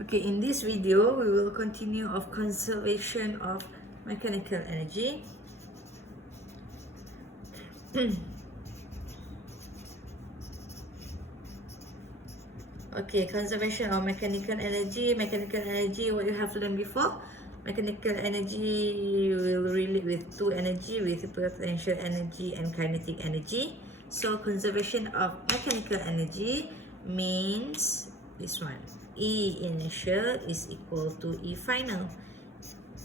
Okay, in this video, we will continue of conservation of mechanical energy. Okay, conservation of mechanical energy. Mechanical energy, what you have learned before. Mechanical energy will relate with two energy, with potential energy and kinetic energy. So conservation of mechanical energy means this one. E initial is equal to E final.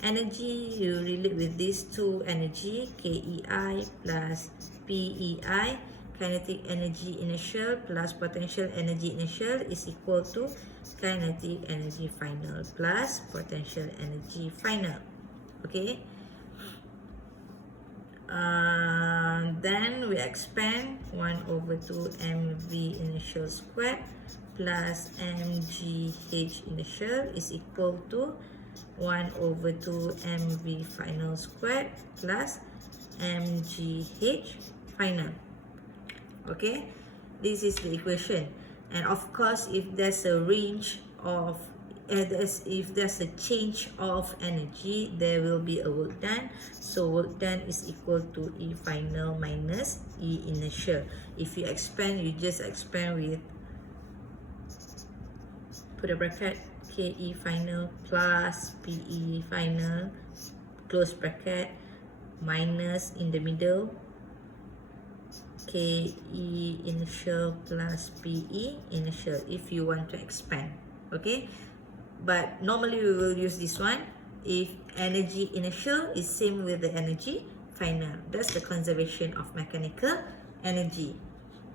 Energy, you relate with these two energy, KEI plus PEI. Kinetic energy initial plus potential energy initial is equal to kinetic energy final plus potential energy final. Okay. Then we expand 1 over 2 mv initial squared plus mgh initial is equal to 1 over 2 mv final squared plus mgh final. Okay, this is the equation. And of course, if there's a range of if there's a change of energy, there will be a work done. So work done is equal to E final minus E initial. If you expand, you just expand with, put a bracket, KE final plus PE final, close bracket, minus in the middle, KE initial plus PE initial if you want to expand. Okay, but normally we will use this one if energy initial is same with the energy final. That's the conservation of mechanical energy.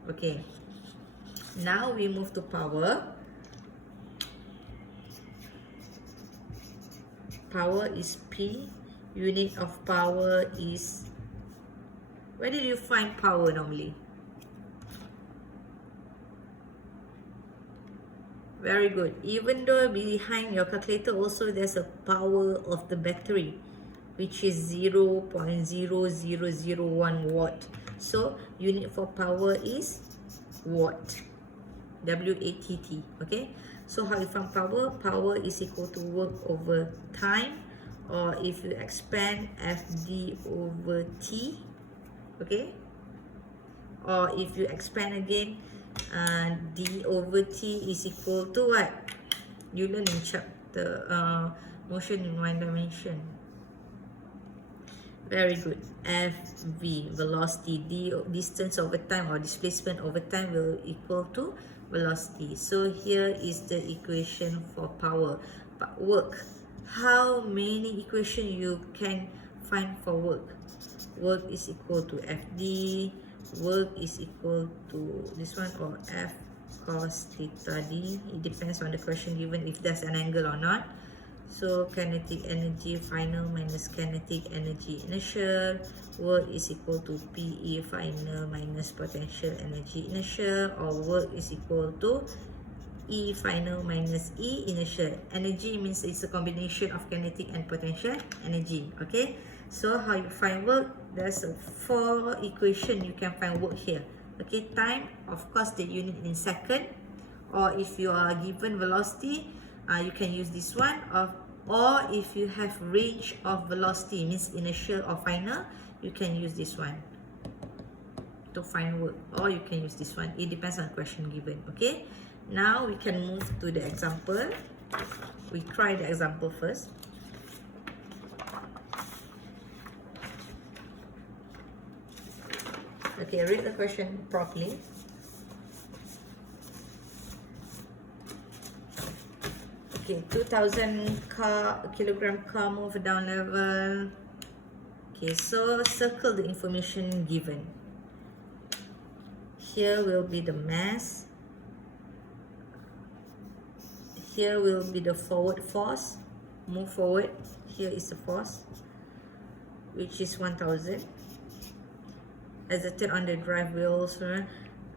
Okay, now we move to power. Power is P. Unit of power is, where did you find power normally? Very good. Even though behind your calculator also there's a power of the battery, which is 0.0001 watt. So unit for power is watt. W-A-T-T. Okay. So how you find power? Power is equal to work over time, or if you expand, FD over T. Okay. Or if you expand again, D over T is equal to what? You learn in chapter motion in one dimension. Very good. FV, velocity. D, distance over time or displacement over time will equal to velocity. So here is the equation for power. But work, how many equation you can find for work? Work is equal to FD. Work is equal to this one, or F cos theta D. It depends on the question given if there's an angle or not. So kinetic energy final minus kinetic energy initial. Work is equal to PE final minus potential energy initial, or work is equal to E final minus E initial. Energy means it's a combination of kinetic and potential energy. Okay, so how you find work? There's a 4 equation you can find work here. Okay, time, of course the unit in second, or if you are given velocity, you can use this one, or if you have range of velocity, means initial or final, you can use this one to find work, or you can use this one. It depends on the question given. Okay, now we can move to the example. We try the example first. Okay, read the question properly. Okay, 2000 kilogram car move down level. Okay, so circle the information given. Here will be the mass. Here will be the forward force. Move forward. Here is the force, which is 1000. Exerted on the drive wheels.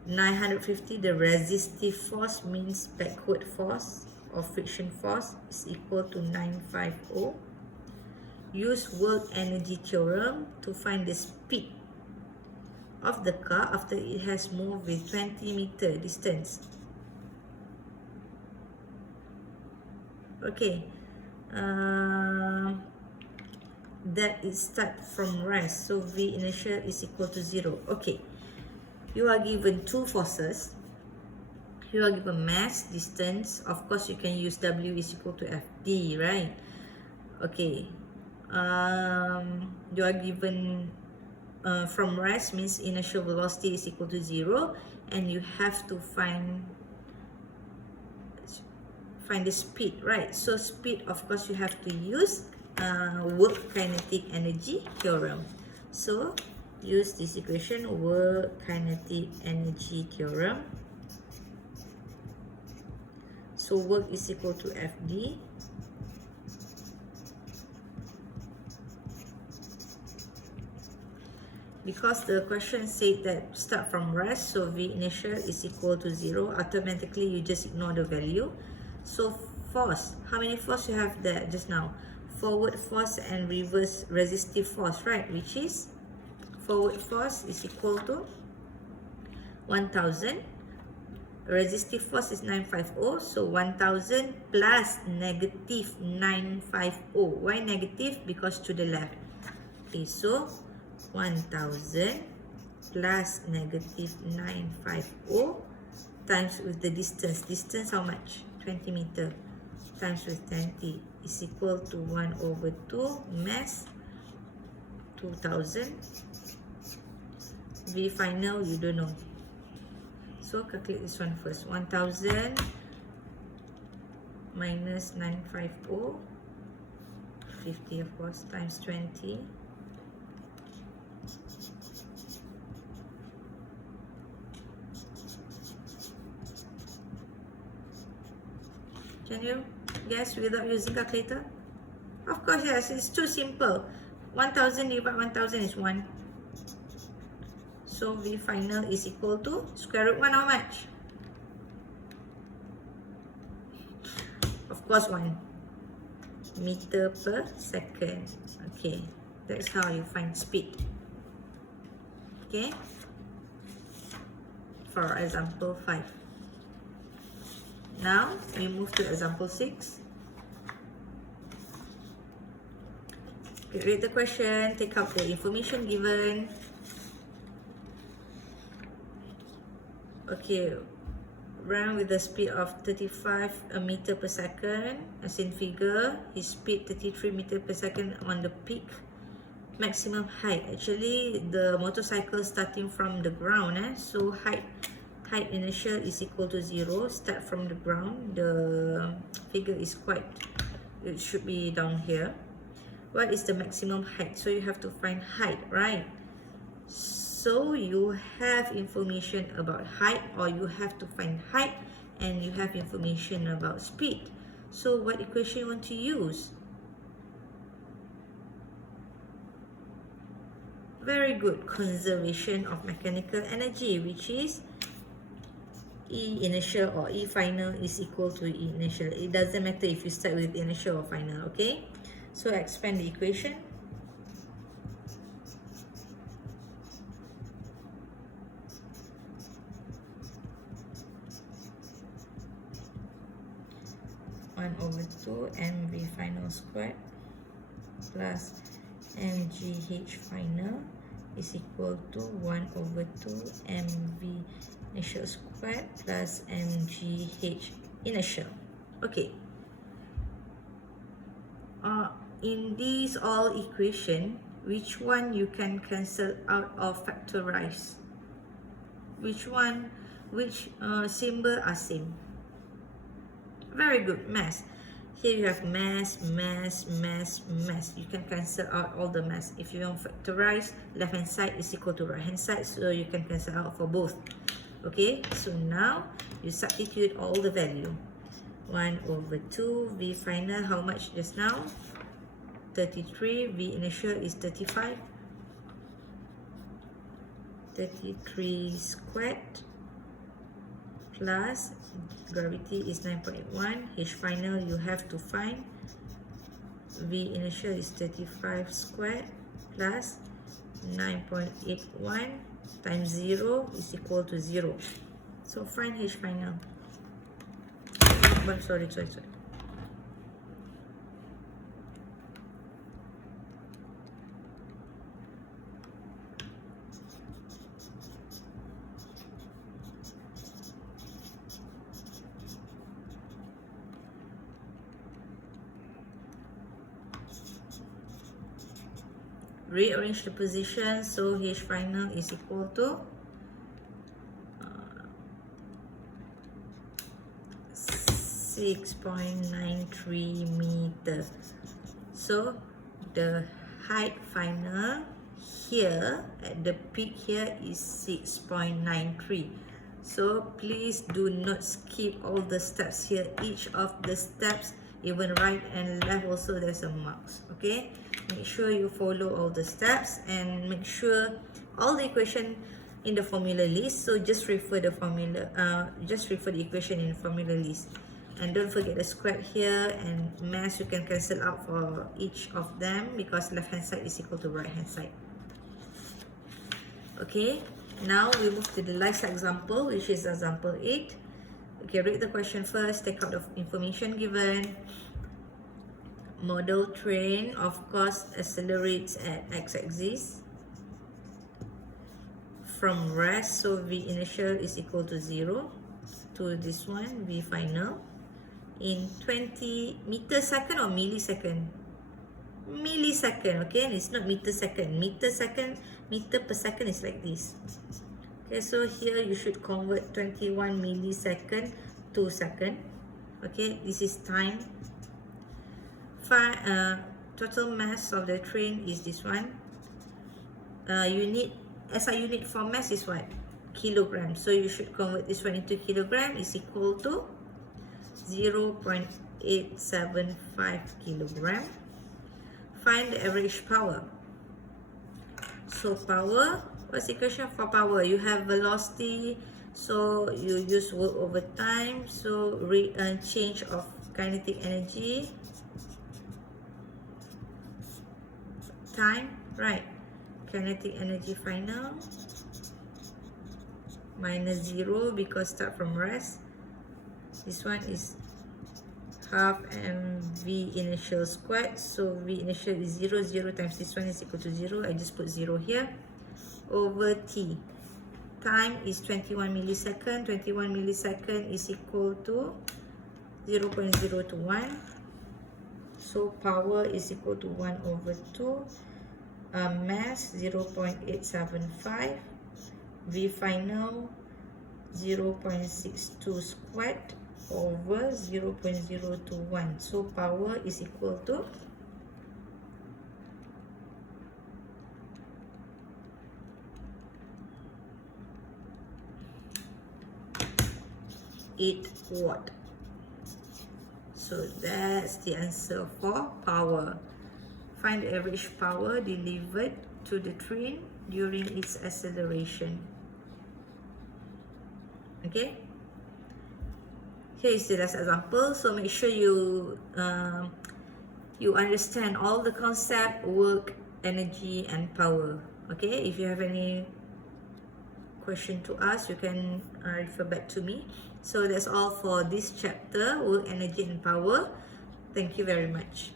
950. The resistive force means backward force or friction force is equal to 950. Use work energy theorem to find the speed of the car after it has moved with 20 meter distance. Okay. That is start from rest, so V initial is equal to 0. Okay, you are given two forces, you are given mass, distance. Of course you can use W is equal to FD, right? Okay, you are given from rest means initial velocity is equal to 0, and you have to find the speed, right? So speed, of course you have to use work kinetic energy theorem. So use this equation, work kinetic energy theorem. So work is equal to FD. Because the question said that start from rest, so V initial is equal to 0, automatically you just ignore the value. So force, how many force you have there just now? Forward force and reverse resistive force, right? Which is forward force is equal to 1000, resistive force is 950, so 1000 plus negative 950. Why negative? Because to the left. Okay, so 1000 plus negative 950 times with the distance. Distance how much? 20 meter times with 20 is equal to 1 over 2 mass 2000. V final you don't know, so calculate this one first. 1000 minus 950, 50 of course, times 20. Can you guess without using calculator? Of course, yes, it's too simple. 1000 divided by 1000 is 1. So V final is equal to square root 1 how much? Of course 1 meter per second. Okay, that's how you find speed. Okay, for example 5. Now we move to example 6. Read the question, take out the information given. Okay, run with the speed of 35 meter per second. As in figure, his speed 33 meter per second on the peak. Maximum height. Actually, the motorcycle starting from the ground. So height initial is equal to 0. Start from the ground. The figure is quite, it should be down here. What is the maximum height? So you have to find height, right? So you have information about height, or you have to find height, and you have information about speed. So what equation you want to use? Very good. Conservation of mechanical energy, which is E initial or E final is equal to E initial. It doesn't matter if you start with initial or final, okay? So expand the equation. Over 2 mv final squared plus mgh final is equal to 1 over 2 mv initial squared plus mgh initial. Okay. In these all equation, which one you can cancel out or factorize? Which one? Which symbol are same? Very good. Mass. Here you have mass, mass, mass, mass. You can cancel out all the mass. If you want to factorize, left hand side is equal to right hand side, so you can cancel out for both. Okay, so now you substitute all the value. 1 over 2, V final, how much just now? 33, V initial is 35. 33 squared plus gravity is 9.1. H final you have to find. V initial is 35 squared plus 9.81 times 0 is equal to 0. So find H final. Sorry. rearrange the position. So H final is equal to 6.93 meter. So the height final here at the peak here is 6.93. So please do not skip all the steps here. Each of the steps, even right and left also, there's a marks. Okay, make sure you follow all the steps and make sure all the equation in the formula list. So just refer the formula, just refer the equation in the formula list. And don't forget the square here, and mass you can cancel out for each of them because left hand side is equal to right hand side. Okay, now we move to the last example, which is example 8. Okay, read the question first, take out the information given. Model train, of course, accelerates at x-axis from rest, so V initial is equal to 0 to this one, V final, in 20 meter second or millisecond? Millisecond, okay, and it's not meter second. Meter per second is like this. Okay, so here you should convert 21 millisecond to second. Okay, this is time. Total mass of the train is this one. SI unit for mass is what? Kilogram. So you should convert this one into kilogram, is equal to 0.875 kilogram. Find the average power. So power, what's the equation for power? You have velocity, so you use work over time. So change of kinetic energy, time, right? Kinetic energy final minus 0 because start from rest. This one is half mv initial squared, so v initial is 0, 0 times this one is equal to 0. I just put 0 here, over t. Time is 21 millisecond. 21 millisecond is equal to 0.021. So power is equal to 1 over 2. Mass 0.875. V final 0.62 squared over 0.021. So power is equal to 8 watt. So that's the answer for power. Find the average power delivered to the train during its acceleration. Okay, here is the last example. So make sure you understand all the concept, work, energy, and power. Okay, if you have any question to ask, you can refer back to me. So that's all for this chapter, work, energy, and power. Thank you very much.